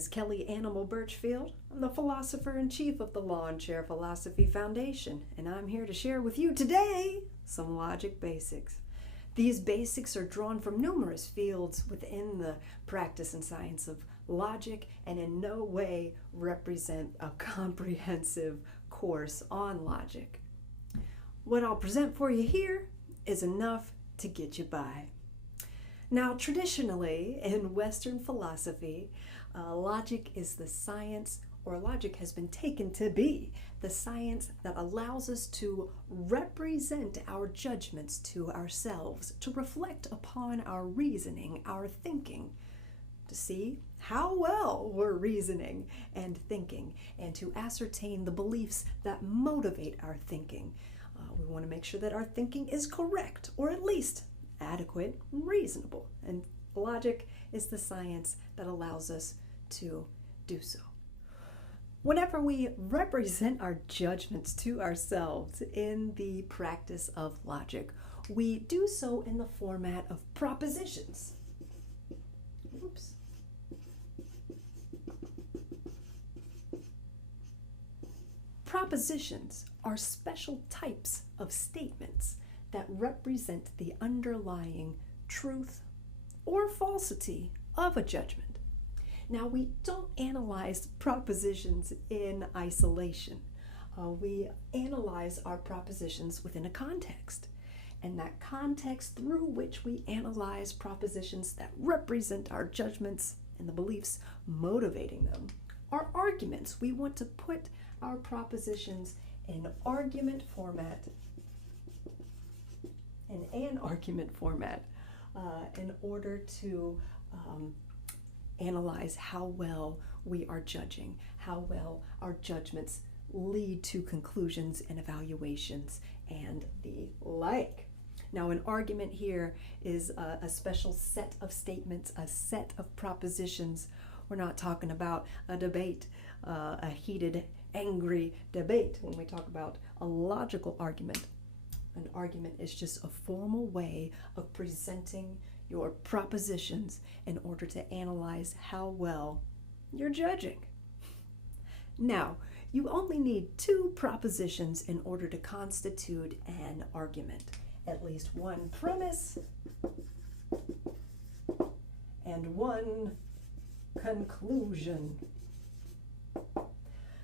is Kelly Animal Birchfield. I'm the philosopher-in-chief of the Lawn Chair Philosophy Foundation, and I'm here to share with you today some logic basics. These basics are drawn from numerous fields within the practice and science of logic and in no way represent a comprehensive course on logic. What I'll present for you here is enough to get you by. Now, traditionally in Western philosophy, logic is the science, or logic has been taken to be the science that allows us to represent our judgments to ourselves, to reflect upon our reasoning, our thinking, to see how well we're reasoning and thinking, and to ascertain the beliefs that motivate our thinking. We want to make sure that our thinking is correct, or at least adequate and reasonable. And logic is the science that allows us to do so. Whenever we represent our judgments to ourselves in the practice of logic, we do so in the format of propositions. Oops. Propositions are special types of statements that represent the underlying truth or falsity of a judgment. Now, we don't analyze propositions in isolation. We analyze our propositions within a context. And that context through which we analyze propositions that represent our judgments and the beliefs motivating them are arguments. We want to put our propositions in argument format, in an argument format, in order to analyze how well we are judging, how well our judgments lead to conclusions and evaluations and the like. Now, an argument here is a special set of statements, a set of propositions. We're not talking about a debate, a heated, angry debate. When we talk about a logical argument, an argument is just a formal way of presenting your propositions in order to analyze how well you're judging. Now, you only need two propositions in order to constitute an argument. At least one premise and one conclusion.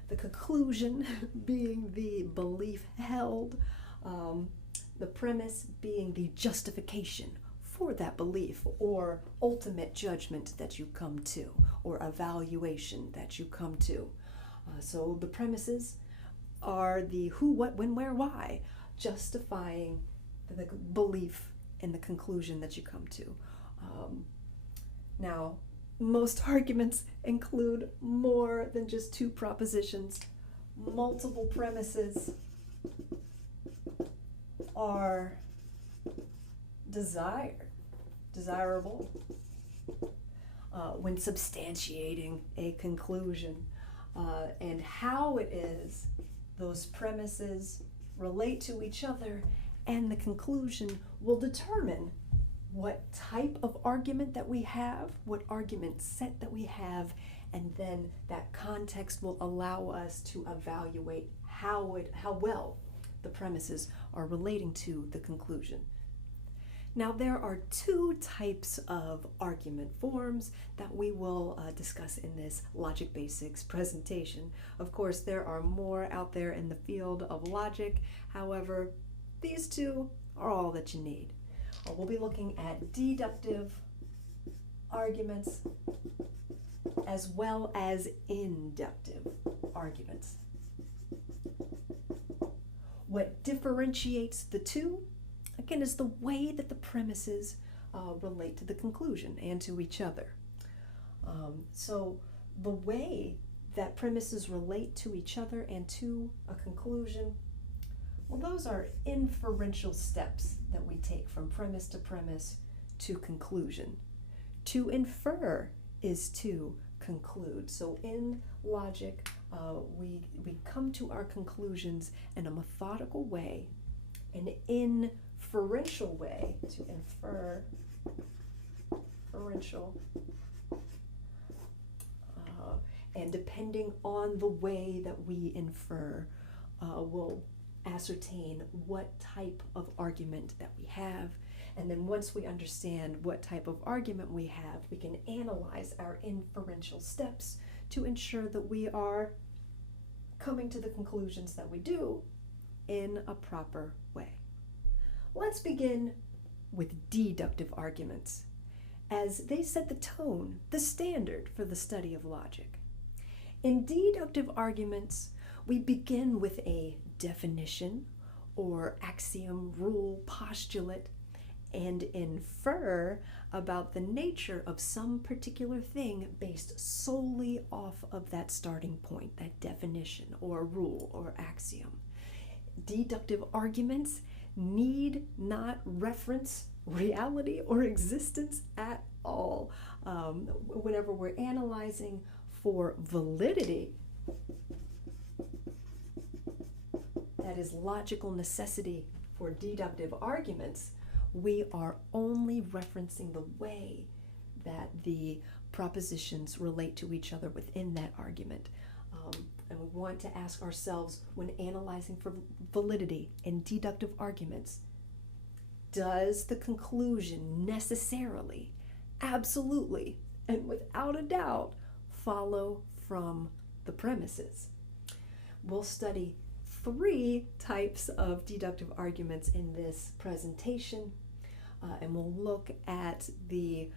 The conclusion being the belief held, the premise being the justification for that belief or ultimate judgment that you come to, or evaluation that you come to. So the premises are the who, what, when, where, why, justifying the belief and the conclusion that you come to. Now, most arguments include more than just two propositions. Multiple premises are desirable when substantiating a conclusion, and how it is those premises relate to each other and the conclusion will determine what type of argument that we have, what argument set that we have, and then that context will allow us to evaluate how well the premises are relating to the conclusion. Now, there are two types of argument forms that we will discuss in this Logic Basics presentation. Of course, there are more out there in the field of logic. However, these two are all that you need. We'll be looking at deductive arguments as well as inductive arguments. What differentiates the two, again, is the way that the premises relate to the conclusion and to each other. So the way that premises relate to each other and to a conclusion, well, those are inferential steps that we take from premise to conclusion. To infer is to conclude. So in logic, we come to our conclusions in a methodical way, an inferential way, to inferential And depending on the way that we infer, we'll ascertain what type of argument that we have. And then once we understand what type of argument we have, we can analyze our inferential steps to ensure that we are coming to the conclusions that we do in a proper way. Let's begin with deductive arguments, as they set the tone, the standard for the study of logic. In deductive arguments, we begin with a definition or axiom, rule, postulate, and infer about the nature of some particular thing based solely off of that starting point, that definition or rule or axiom. Deductive arguments need not reference reality or existence at all. Whenever we're analyzing for validity, that is logical necessity for deductive arguments, we are only referencing the way that the propositions relate to each other within that argument. And we want to ask ourselves, when analyzing for validity in deductive arguments, does the conclusion necessarily, absolutely, and without a doubt, follow from the premises? We'll study 3 types of deductive arguments in this presentation, and we'll look at the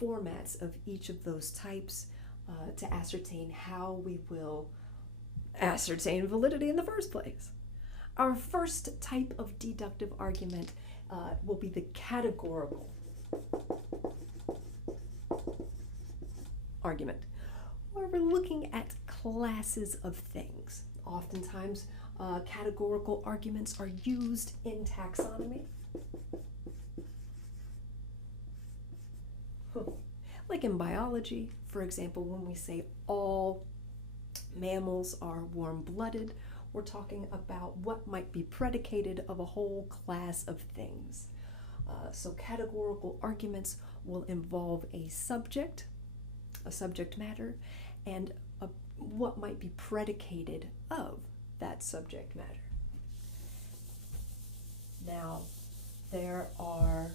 formats of each of those types to ascertain how we will ascertain validity in the first place. Our first type of deductive argument will be the categorical argument, where we're looking at classes of things. Oftentimes, categorical arguments are used in taxonomy. Like in biology, for example, when we say all mammals are warm-blooded, we're talking about what might be predicated of a whole class of things. So categorical arguments will involve a subject matter, and what might be predicated of that subject matter. Now, there are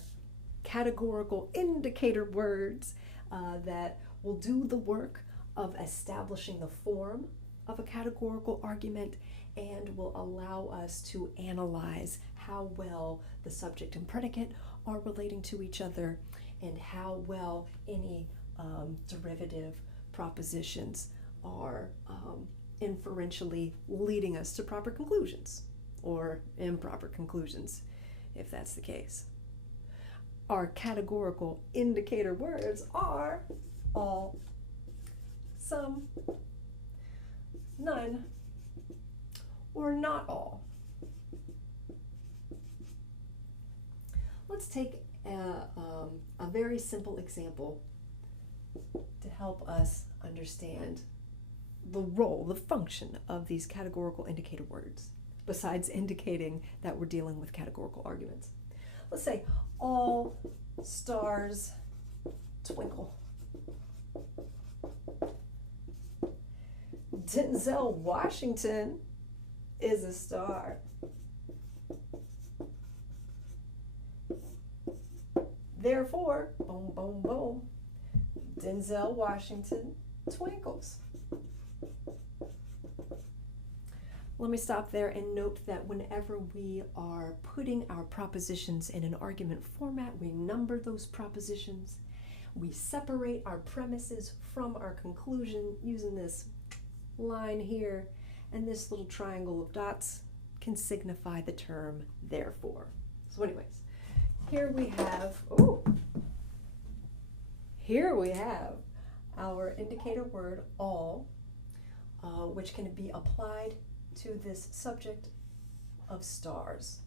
categorical indicator words that will do the work of establishing the form of a categorical argument and will allow us to analyze how well the subject and predicate are relating to each other and how well any derivative propositions are inferentially leading us to proper conclusions or improper conclusions, if that's the case. Our categorical indicator words are all, some, none, or not all. Let's take a very simple example to help us understand the role, the function of these categorical indicator words, besides indicating that we're dealing with categorical arguments. Let's say all stars twinkle. Denzel Washington is a star. Therefore, boom, boom, boom, Denzel Washington twinkles. Let me stop there and note that whenever we are putting our propositions in an argument format, we number those propositions. We separate our premises from our conclusion using this line here, and this little triangle of dots can signify the term therefore. So anyways, here we have our indicator word all, which can be applied to this subject of stars.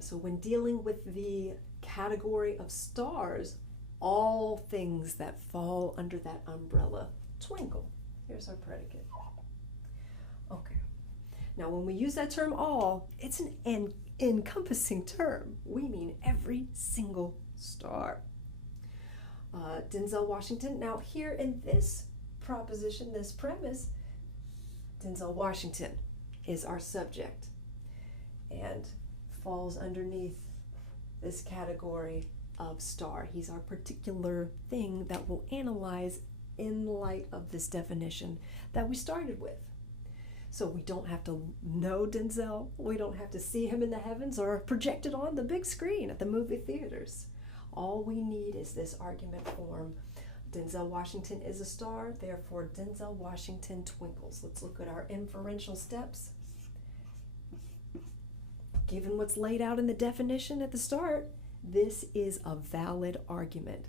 So when dealing with the category of stars, all things that fall under that umbrella twinkle. Here's our predicate. Okay. Now when we use that term all, it's an encompassing term. We mean every single star. Denzel Washington. Now here in this proposition, this premise, Denzel Washington is our subject and falls underneath this category of star. He's our particular thing that we'll analyze in light of this definition that we started with. So we don't have to know Denzel, we don't have to see him in the heavens or projected on the big screen at the movie theaters. All we need is this argument form. Denzel Washington is a star, therefore Denzel Washington twinkles. Let's look at our inferential steps. Given what's laid out in the definition at the start, this is a valid argument.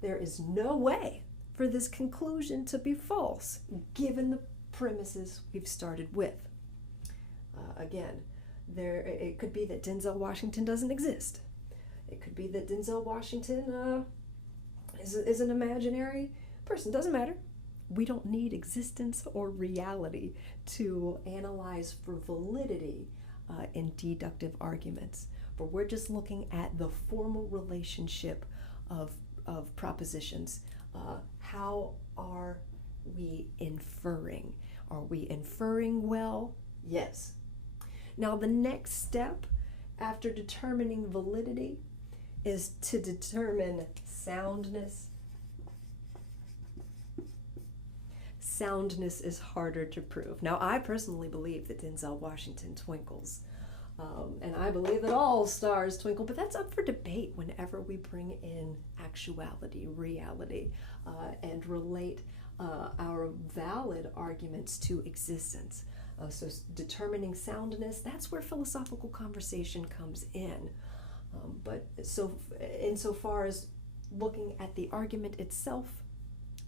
There is no way for this conclusion to be false, given the premises we've started with. Again, it could be that Denzel Washington doesn't exist. It could be that Denzel Washington is an imaginary person. Doesn't matter. We don't need existence or reality to analyze for validity in deductive arguments. But we're just looking at the formal relationship of propositions. How are we inferring? Are we inferring well? Yes. Now the next step after determining validity is to determine soundness. Soundness is harder to prove. Now I personally believe that Denzel Washington twinkles. And I believe that all stars twinkle, but that's up for debate whenever we bring in actuality, reality, and relate our valid arguments to existence. So determining soundness, that's where philosophical conversation comes in. But insofar as looking at the argument itself,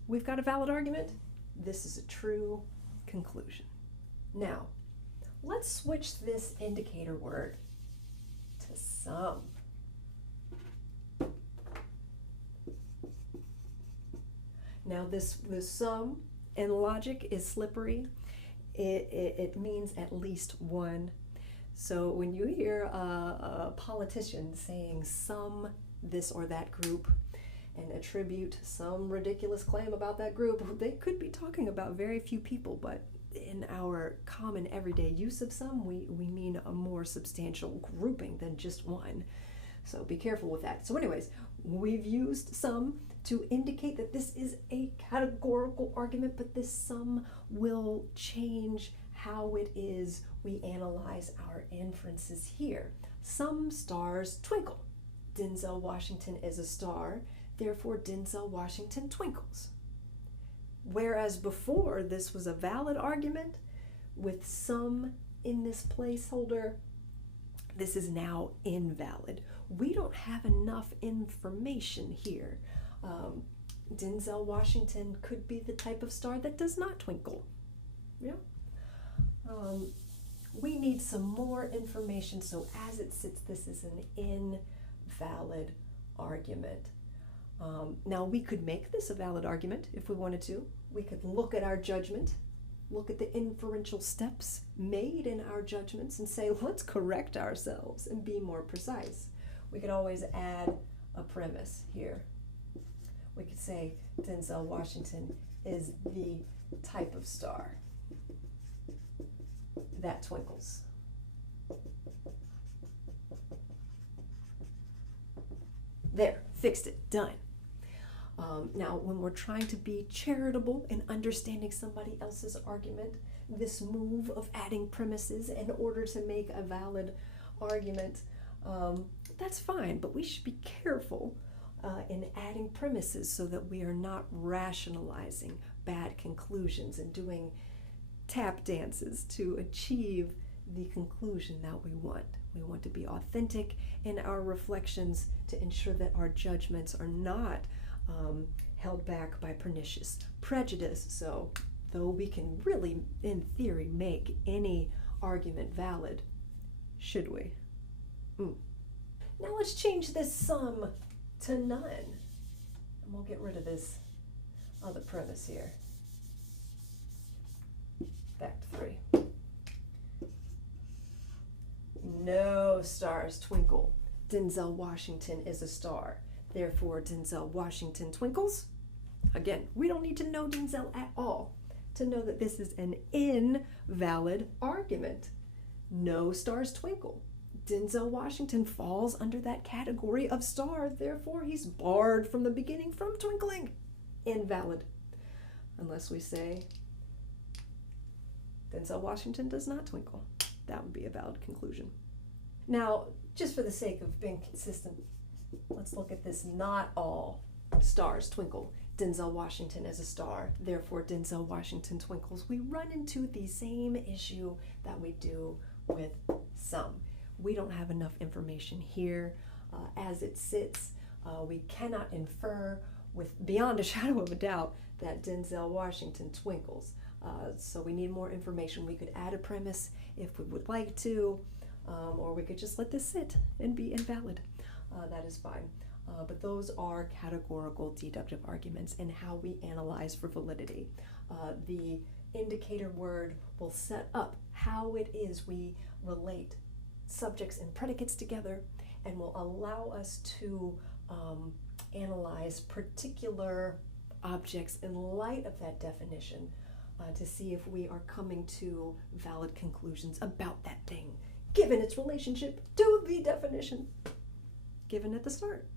we've got a valid argument. This is a true conclusion. Now, let's switch this indicator word to some. Now this some in logic is slippery. It means at least one. So when you hear a politician saying some this or that group and attribute some ridiculous claim about that group, they could be talking about very few people, but in our common everyday use of some, we mean a more substantial grouping than just one. So be careful with that. So anyways, we've used some to indicate that this is a categorical argument, but this some will change how it is we analyze our inferences here. Some stars twinkle. Denzel Washington is a star, therefore Denzel Washington twinkles. Whereas before this was a valid argument with some in this placeholder, this is now invalid. We don't have enough information here. Denzel Washington could be the type of star that does not twinkle. Yeah. We need some more information, so as it sits, this is an invalid argument. Now we could make this a valid argument if we wanted to. We could look at our judgment, look at the inferential steps made in our judgments and say, let's correct ourselves and be more precise. We could always add a premise here. We could say Denzel Washington is the type of star that twinkles. There, fixed it, done. Now, when we're trying to be charitable in understanding somebody else's argument, this move of adding premises in order to make a valid argument, that's fine, but we should be careful in adding premises so that we are not rationalizing bad conclusions and doing tap dances to achieve the conclusion that we want. We want to be authentic in our reflections to ensure that our judgments are not held back by pernicious prejudice. So, though we can really, in theory, make any argument valid, should we? Now let's change this some to none. And we'll get rid of this other premise here. Back to 3. No stars twinkle. Denzel Washington is a star. Therefore, Denzel Washington twinkles. Again, we don't need to know Denzel at all to know that this is an invalid argument. No stars twinkle. Denzel Washington falls under that category of star, therefore he's barred from the beginning from twinkling. Invalid. Unless we say Denzel Washington does not twinkle. That would be a valid conclusion. Now, just for the sake of being consistent, let's look at this. Not all stars twinkle. Denzel Washington is a star, therefore Denzel Washington twinkles. We run into the same issue that we do with some. We don't have enough information here as it sits. We cannot infer with beyond a shadow of a doubt that Denzel Washington twinkles. So we need more information. We could add a premise if we would like to, or we could just let this sit and be invalid. That is fine. But those are categorical deductive arguments and how we analyze for validity. The indicator word will set up how it is we relate subjects and predicates together and will allow us to analyze particular objects in light of that definition to see if we are coming to valid conclusions about that thing, given its relationship to the definition given at the start.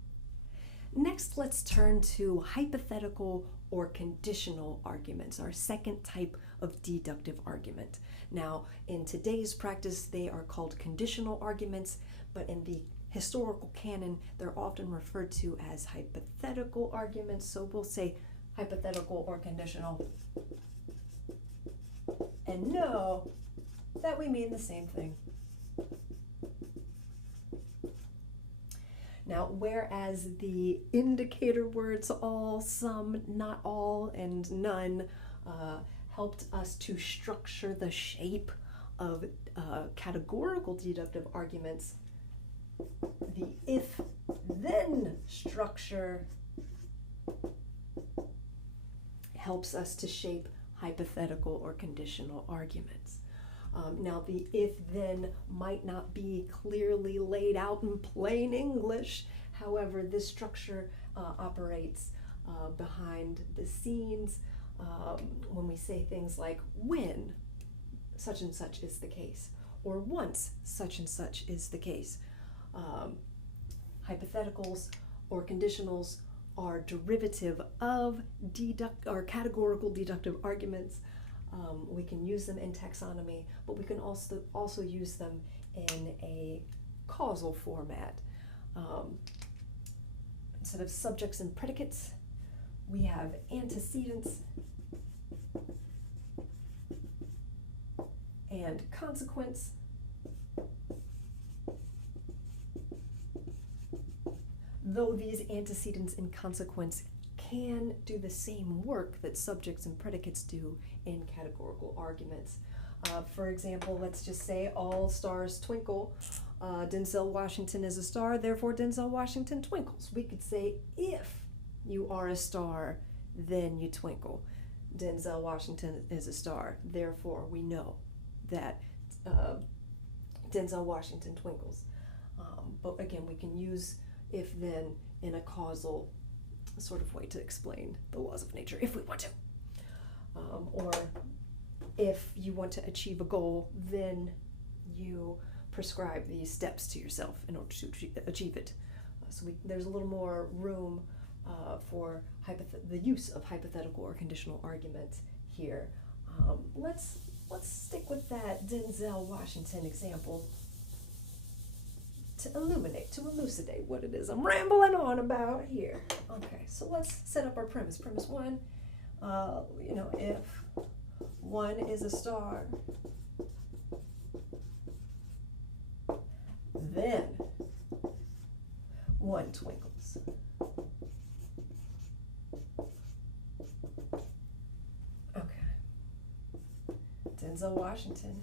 Next, let's turn to hypothetical or conditional arguments, our second type of deductive argument. Now, in today's practice, they are called conditional arguments, but in the historical canon, they're often referred to as hypothetical arguments. So we'll say hypothetical or conditional, and know that we mean the same thing. Now, whereas the indicator words all, some, not all, and none helped us to structure the shape of categorical deductive arguments, the if-then structure helps us to shape hypothetical or conditional arguments. Now, the if-then might not be clearly laid out in plain English. However, this structure operates behind the scenes when we say things like when such and such is the case, or once such and such is the case. Hypotheticals or conditionals are derivative of categorical deductive arguments. We can use them in taxonomy, but we can also use them in a causal format. Instead of subjects and predicates, we have antecedents and consequence. Though these antecedents and consequence can do the same work that subjects and predicates do in categorical arguments. For example, let's just say all stars twinkle. Denzel Washington is a star, therefore Denzel Washington twinkles. We could say if you are a star, then you twinkle. Denzel Washington is a star, therefore we know that Denzel Washington twinkles. But again, we can use if-then in a causal sort of way to explain the laws of nature if we want to. Or if you want to achieve a goal, then you prescribe these steps to yourself in order to achieve it. So there's a little more room for the use of hypothetical or conditional arguments here. Let's stick with that Denzel Washington example to elucidate what it is I'm rambling on about here. Okay, so let's set up our premise. Premise one, if one is a star, then one twinkles. Okay. Denzel Washington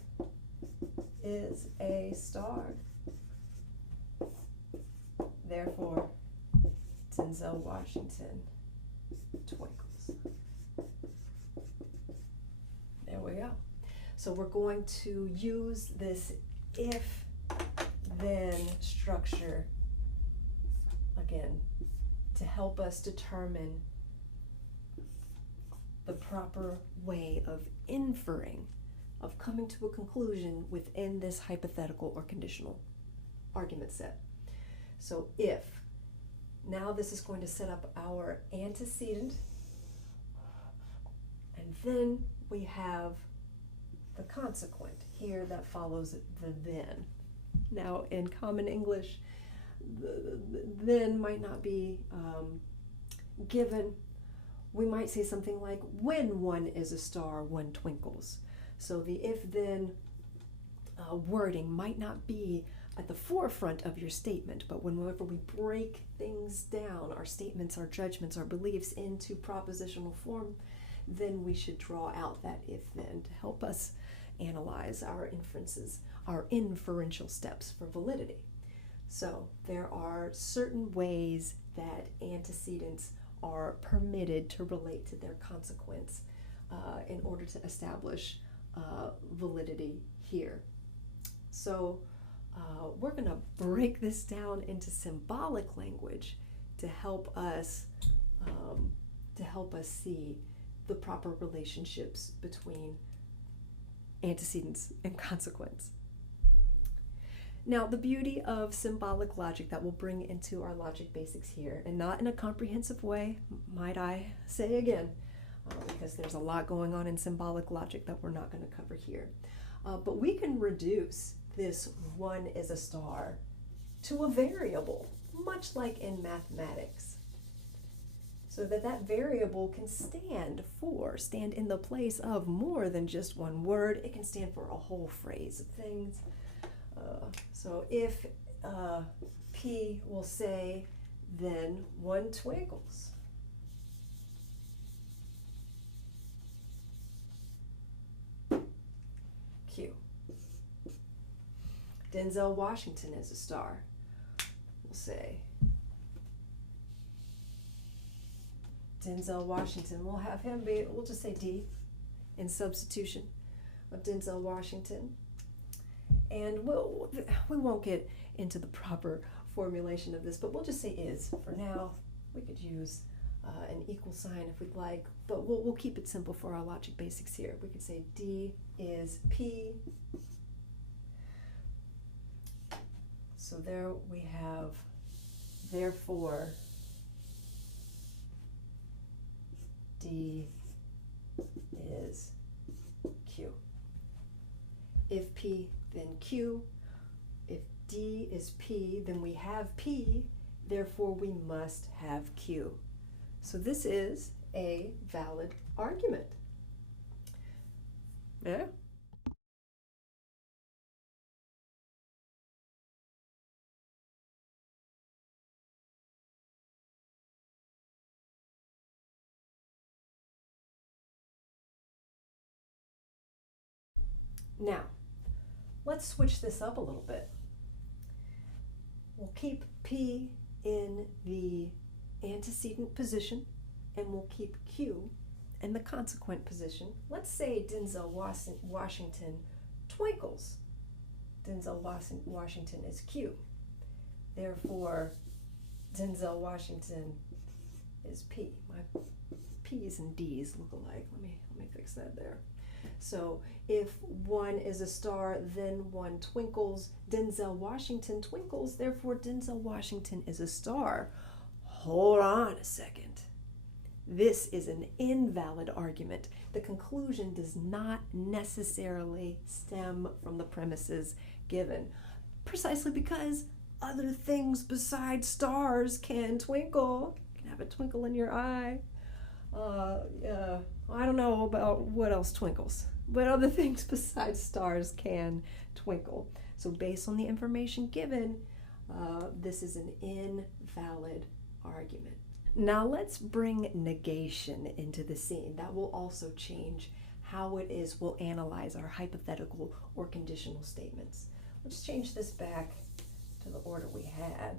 is a star. Therefore, Denzel Washington twinkles. There we go. So we're going to use this if-then structure again to help us determine the proper way of inferring, of coming to a conclusion within this hypothetical or conditional argument set. So if, now this is going to set up our antecedent, and then we have the consequent here that follows the then. Now in common English, the then might not be given. We might say something like, when one is a star, one twinkles. So the if-then wording might not be at the forefront of your statement, but whenever we break things down, our statements, our judgments, our beliefs into propositional form, then we should draw out that if-then to help us analyze our inferences, our inferential steps for validity. So there are certain ways that antecedents are permitted to relate to their consequence in order to establish validity here. So we're going to break this down into symbolic language to help us see the proper relationships between antecedents and consequence. Now, the beauty of symbolic logic that we'll bring into our logic basics here, and not in a comprehensive way, might I say again, because there's a lot going on in symbolic logic that we're not going to cover here. But we can reduce this one is a star to a variable, much like in mathematics, so that that variable can stand in the place of more than just one word. It can stand for a whole phrase of things. So if P will say, then one twinkles. Q. Denzel Washington is a star. We'll say Denzel Washington. We'll have him be, we'll just say D in substitution of Denzel Washington. And we won't get into the proper formulation of this, but we'll just say is for now. We could use an equal sign if we'd like, but we'll keep it simple for our logic basics here. We could say D is P. So there we have, therefore, D is Q. If P, then Q. If D is P, then we have P, therefore we must have Q. So this is a valid argument. Yeah? Now, let's switch this up a little bit. We'll keep P in the antecedent position, and we'll keep Q in the consequent position. Let's say Denzel Washington twinkles. Denzel Washington is Q. Therefore, Denzel Washington is P. My P's and D's look alike. Let me fix that there. So if one is a star, then one twinkles. Denzel Washington twinkles, therefore Denzel Washington is a star. Hold on a second. This is an invalid argument. The conclusion does not necessarily stem from the premises given, precisely because other things besides stars can twinkle. You can have a twinkle in your eye. I don't know about what else twinkles, but other things besides stars can twinkle. So based on the information given, this is an invalid argument. Now let's bring negation into the scene. That will also change how it is we'll analyze our hypothetical or conditional statements. Let's change this back to the order we had.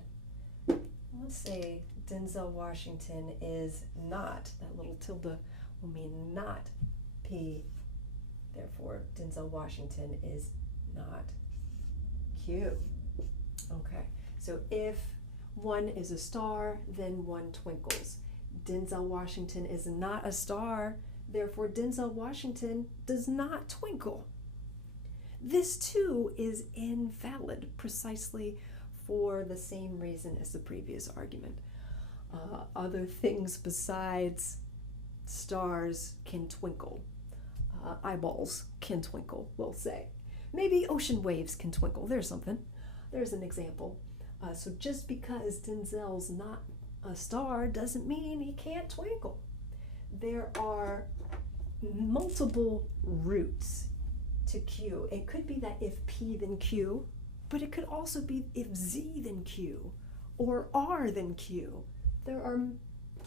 Let's say Denzel Washington is not, that little tilde will mean not P, therefore Denzel Washington is not Q. Okay, so if one is a star, then one twinkles. Denzel Washington is not a star, Therefore, Denzel Washington does not twinkle. This too is invalid precisely for the same reason as the previous argument. Other things besides stars can twinkle. Eyeballs can twinkle, we'll say. Maybe ocean waves can twinkle. There's something. There's an example. So just because Denzel's not a star doesn't mean he can't twinkle. There are multiple routes to Q. It could be that if P then Q, but it could also be if Z then Q or R then Q. There are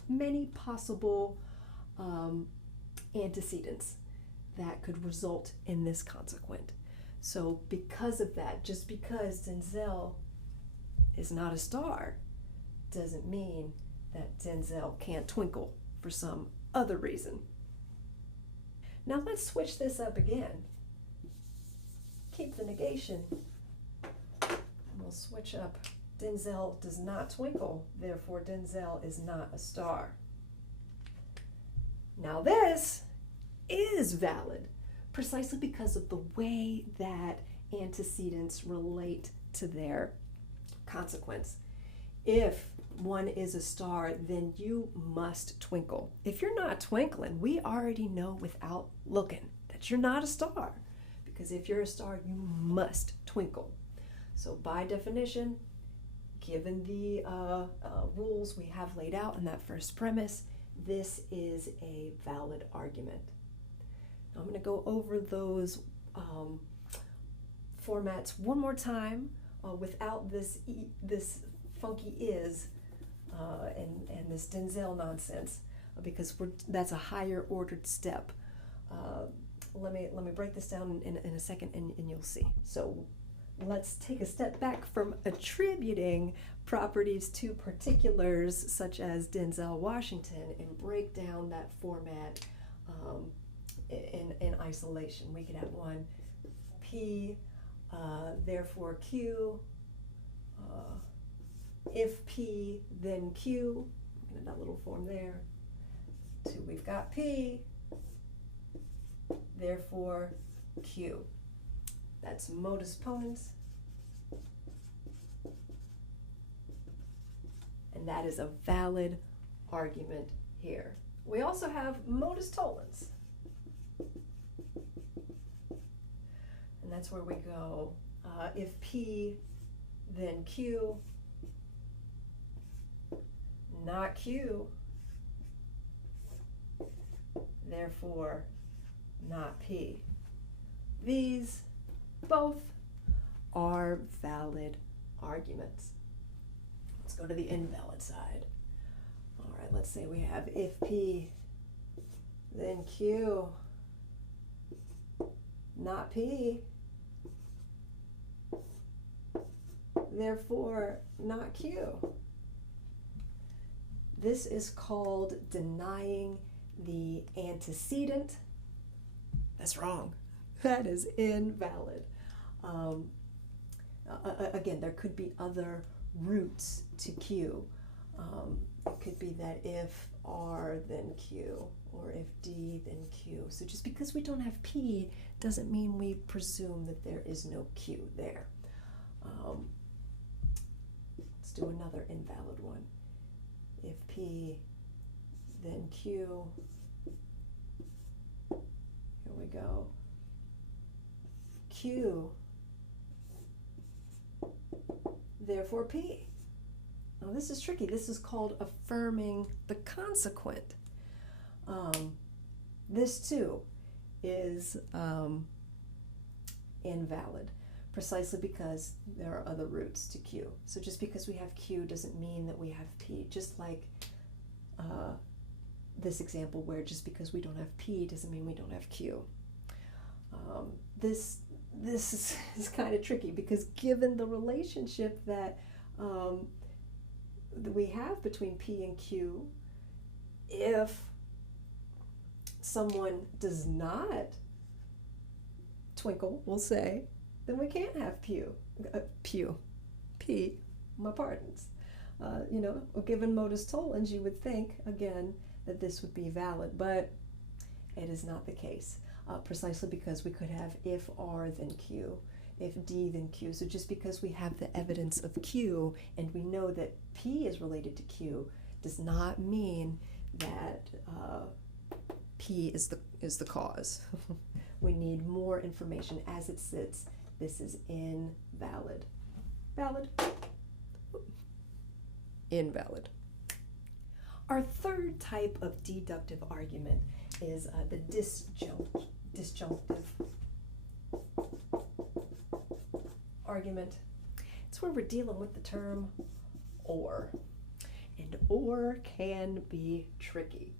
many possible antecedents that could result in this consequent. So because of that, just because Denzel is not a star doesn't mean that Denzel can't twinkle for some other reason. Now let's switch this up again. Keep the negation. We'll switch up. Denzel does not twinkle, therefore Denzel is not a star. Now this is valid precisely because of the way that antecedents relate to their consequence. If one is a star, then you must twinkle. If you're not twinkling, we already know without looking that you're not a star, because if you're a star, you must twinkle. So by definition, given the rules we have laid out in that first premise, this is a valid argument. Now I'm going to go over those formats one more time without this funky is and this Denzel nonsense, because that's a higher ordered step. Let me break this down in a second, and you'll see. So let's take a step back from attributing properties to particulars such as Denzel Washington and break down that format in isolation. We could have one P, therefore Q, if P, then Q, and that little form there. Two, we've got P, therefore Q. That's modus ponens. And that is a valid argument here. We also have modus tollens. And that's where we go, if P, then Q, not Q, therefore not P. These both are valid arguments. Let's go to the invalid side. All right, let's say we have if P, then Q, not P, therefore not Q. This is called denying the antecedent. That's wrong. That is invalid. Again, there could be other routes to Q. It could be that if R, then Q, or if D, then Q. So just because we don't have P doesn't mean we presume that there is no Q there. Let's do another invalid one. If P, then Q. Here we go. Q, therefore P. Now this is tricky. This is called affirming the consequent. This too is invalid, precisely because there are other routes to Q. So just because we have Q doesn't mean that we have P, just like this example where just because we don't have P doesn't mean we don't have Q. This is kind of tricky, because given the relationship that we have between P and Q, if someone does not twinkle, we'll say, then we can't have P, my pardons. Given modus tollens, you would think, again, that this would be valid, but It is not the case, precisely because we could have if R then Q, if D then Q. So just because we have the evidence of Q and we know that P is related to Q does not mean that P is the cause. We need more information as it sits. This is invalid. Valid. Invalid. Our third type of deductive argument is the disjunctive argument. It's where we're dealing with the term or. And or can be tricky.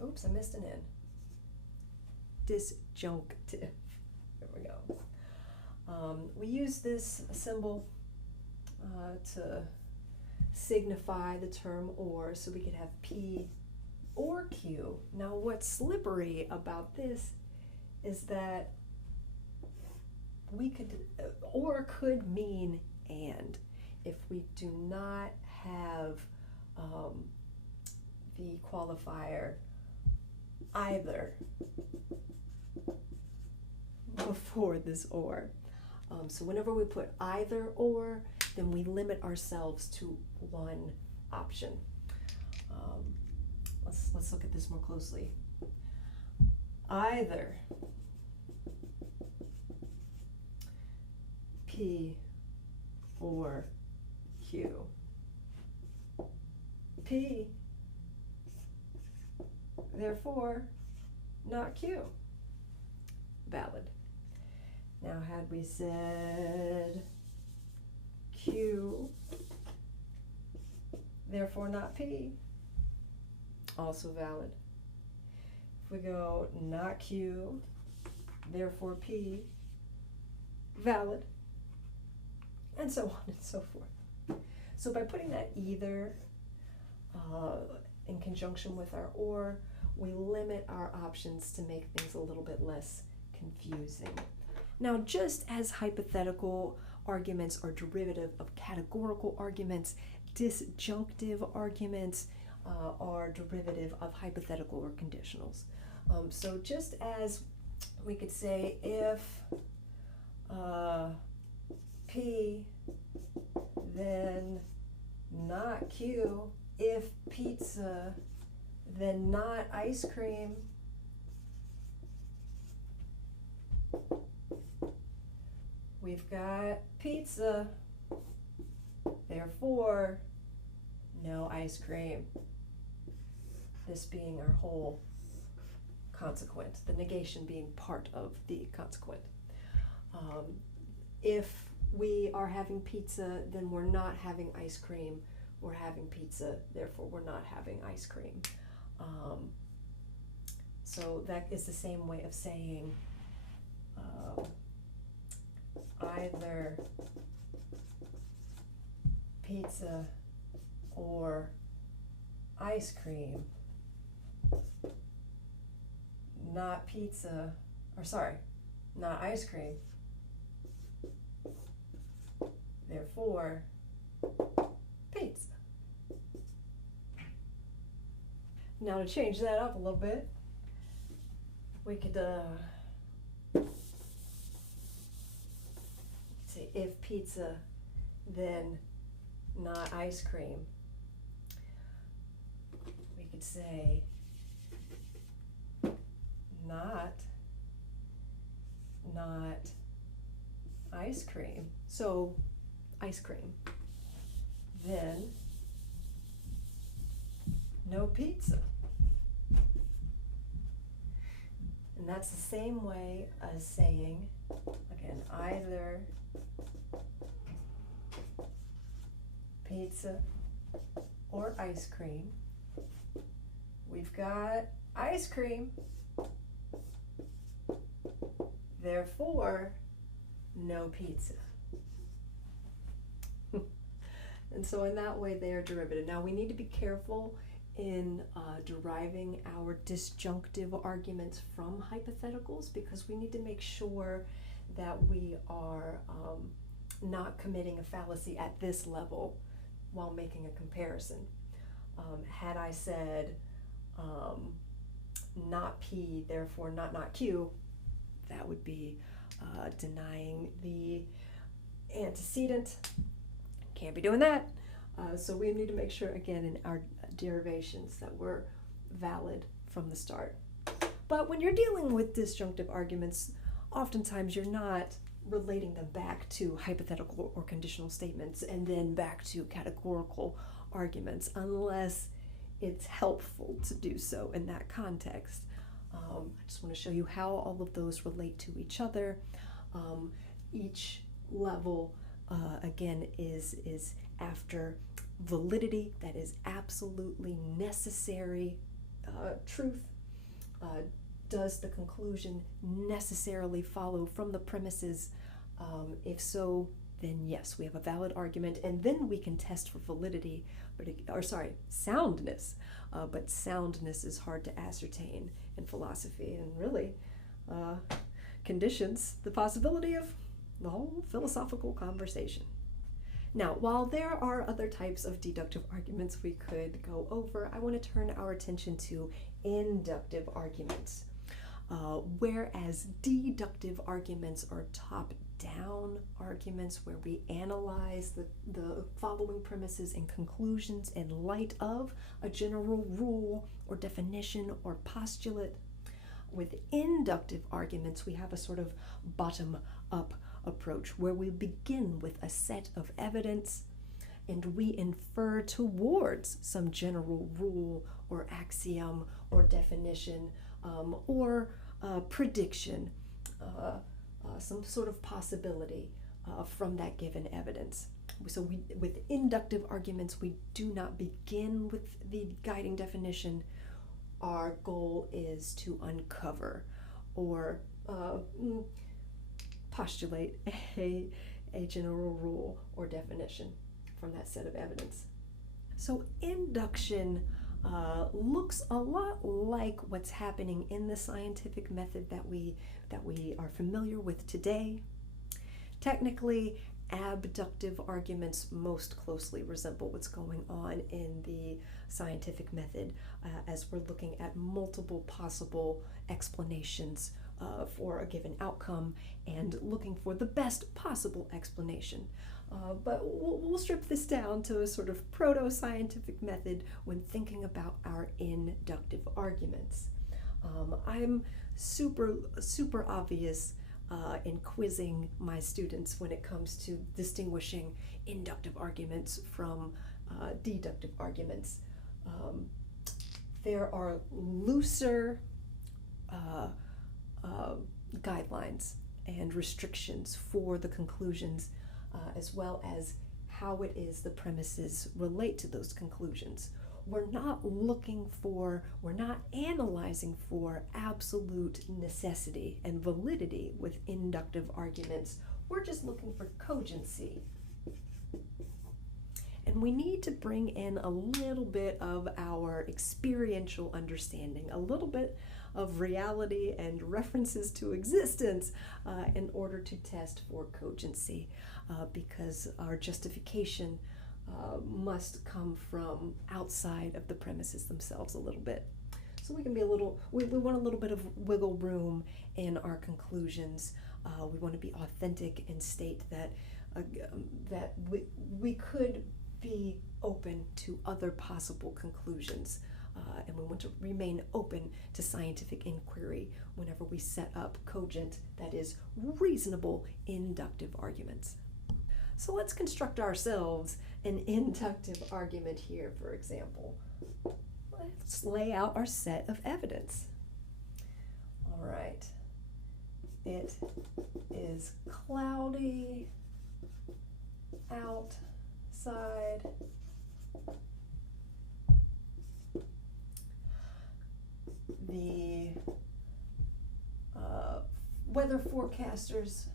Oops, I missed an N. Disjunctive. There we go. We use this symbol to signify the term or, so we could have P or Q. Now what's slippery about this is that we could, or could mean and, if we do not have the qualifier either before this or. So whenever we put either or, then we limit ourselves to one option. Let's look at this more closely. Either P or Q. P, therefore, not Q. Valid. Now, had we said Q, therefore not P, also valid. If we go not Q, therefore P, valid, and so on and so forth. So by putting that either in conjunction with our or, we limit our options to make things a little bit less confusing. Now, just as hypothetical arguments are derivative of categorical arguments, disjunctive arguments are derivative of hypothetical or conditionals. So just as we could say if P, then not Q, if pizza, then not ice cream, we've got pizza, therefore no ice cream. This being our whole consequent, the negation being part of the consequent. If we are having pizza, then we're not having ice cream. We're having pizza, therefore we're not having ice cream. So that is the same way of saying either pizza or ice cream, not pizza, or sorry, not ice cream, therefore pizza. Now to change that up a little bit, we could say if pizza, then not ice cream. We could say not ice cream. So ice cream, then no pizza. And that's the same way as saying, again, either pizza or ice cream. We've got ice cream, therefore no pizza. And so in that way they are derivative. Now we need to be careful in deriving our disjunctive arguments from hypotheticals, because we need to make sure that we are not committing a fallacy at this level while making a comparison. Had I said not P, therefore not Q, that would be denying the antecedent. Can't be doing that. So we need to make sure, again, in our derivations that we're valid from the start. But when you're dealing with disjunctive arguments, oftentimes you're not relating them back to hypothetical or conditional statements and then back to categorical arguments, unless it's helpful to do so in that context. I just want to show you how all of those relate to each other. Each level, again, is after validity, that is absolutely necessary truth. Does the conclusion necessarily follow from the premises? If so, then yes, we have a valid argument, and then we can test for validity, soundness. But soundness is hard to ascertain in philosophy, and really conditions the possibility of the whole philosophical conversation. Now, while there are other types of deductive arguments we could go over, I want to turn our attention to inductive arguments. Whereas deductive arguments are top-down arguments where we analyze the following premises and conclusions in light of a general rule or definition or postulate. With inductive arguments, we have a sort of bottom-up approach where we begin with a set of evidence and we infer towards some general rule or axiom or definition or prediction, some sort of possibility from that given evidence. So with inductive arguments, we do not begin with the guiding definition. Our goal is to uncover or postulate a general rule or definition from that set of evidence. So induction looks a lot like what's happening in the scientific method that we are familiar with today. Technically, abductive arguments most closely resemble what's going on in the scientific method as we're looking at multiple possible explanations for a given outcome and looking for the best possible explanation. But we'll strip this down to a sort of proto-scientific method when thinking about our inductive arguments. I'm super obvious in quizzing my students when it comes to distinguishing inductive arguments from deductive arguments. There are looser guidelines and restrictions for the conclusions, as well as how it is the premises relate to those conclusions. We're not analyzing for absolute necessity and validity with inductive arguments. We're just looking for cogency. And we need to bring in a little bit of our experiential understanding, a little bit of reality and references to existence in order to test for cogency, because our justification must come from outside of the premises themselves a little bit. So we can be we want a little bit of wiggle room in our conclusions. We want to be authentic and state that we could be open to other possible conclusions. And we want to remain open to scientific inquiry whenever we set up cogent, that is, reasonable inductive arguments. So let's construct ourselves an inductive argument here, for example. Let's lay out our set of evidence. All right. It is cloudy outside. The weather forecasters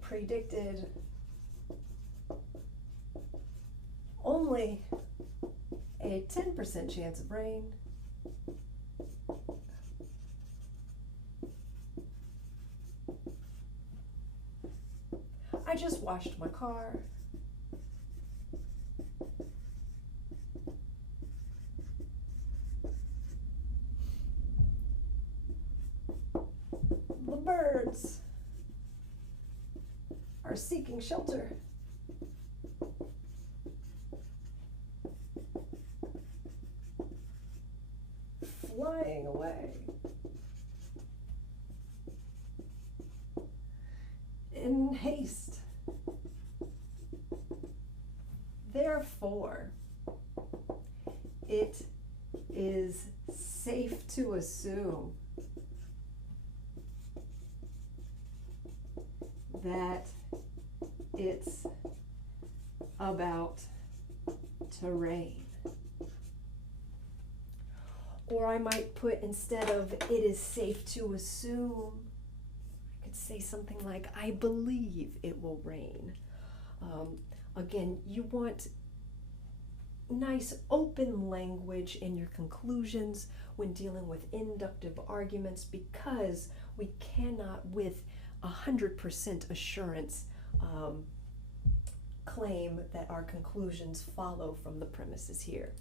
predicted only a 10% chance of rain. I just washed my car. are seeking shelter. Flying away. In haste. Therefore, it is safe to assume that it's about to rain. Or I might put, instead of it is safe to assume, I could say something like, I believe it will rain. Again, you want nice open language in your conclusions when dealing with inductive arguments, because we cannot with 100% assurance claim that our conclusions follow from the premises here.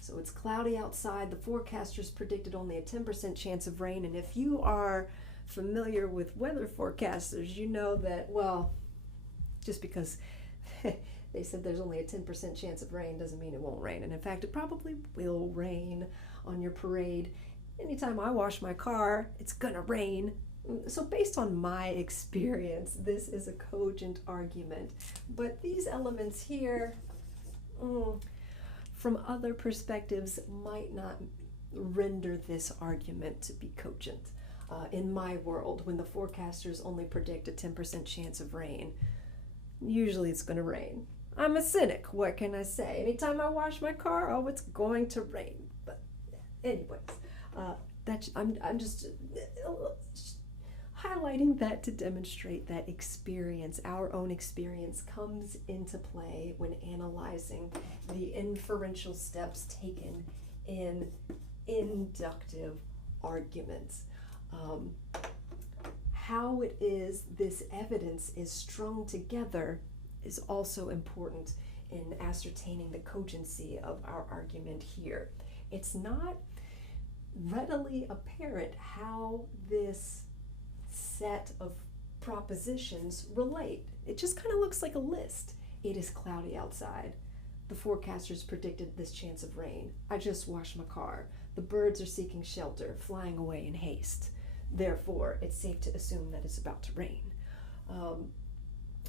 So it's cloudy outside. The forecasters predicted only a 10% chance of rain. And if you are familiar with weather forecasters, you know that, well, just because they said there's only a 10% chance of rain doesn't mean it won't rain. And in fact, it probably will rain on your parade. Anytime I wash my car, it's gonna rain. So based on my experience, this is a cogent argument. But these elements here, from other perspectives, might not render this argument to be cogent. In my world, when the forecasters only predict a 10% chance of rain, usually it's going to rain. I'm a cynic, what can I say? Anytime I wash my car, oh, it's going to rain. But anyways, I'm just highlighting that to demonstrate that experience, our own experience, comes into play when analyzing the inferential steps taken in inductive arguments. How it is this evidence is strung together is also important in ascertaining the cogency of our argument here. It's not readily apparent how this set of propositions relate. It just kind of looks like a list. It is cloudy outside. The forecasters predicted this chance of rain. I just washed my car. The birds are seeking shelter, flying away in haste. Therefore, it's safe to assume that it's about to rain.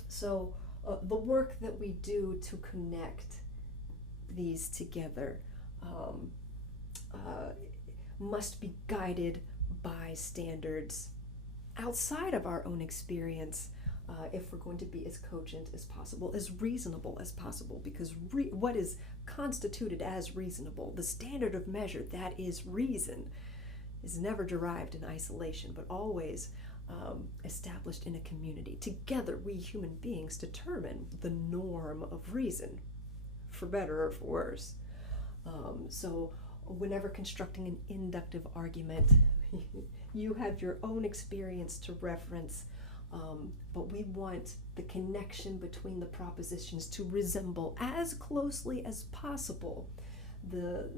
So the work that we do to connect these together must be guided by standards outside of our own experience, if we're going to be as cogent as possible, as reasonable as possible, because what is constituted as reasonable, the standard of measure that is reason, is never derived in isolation, but always established in a community. Together, we human beings determine the norm of reason, for better or for worse. So whenever constructing an inductive argument, you have your own experience to reference, but we want the connection between the propositions to resemble as closely as possible the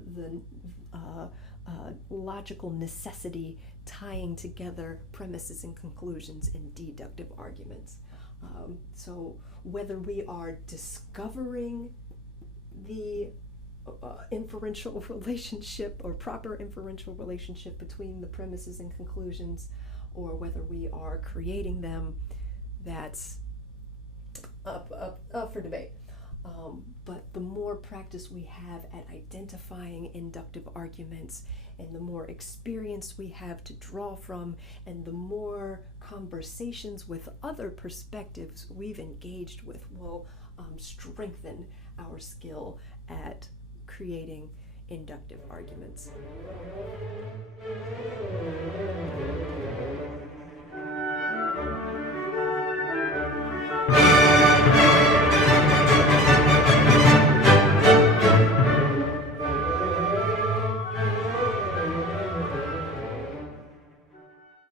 logical necessity tying together premises and conclusions in deductive arguments. So whether we are discovering the inferential relationship or proper inferential relationship between the premises and conclusions, or whether we are creating them, that's up for debate. But the more practice we have at identifying inductive arguments, and the more experience we have to draw from, and the more conversations with other perspectives we've engaged with, will strengthen our skill at creating inductive arguments.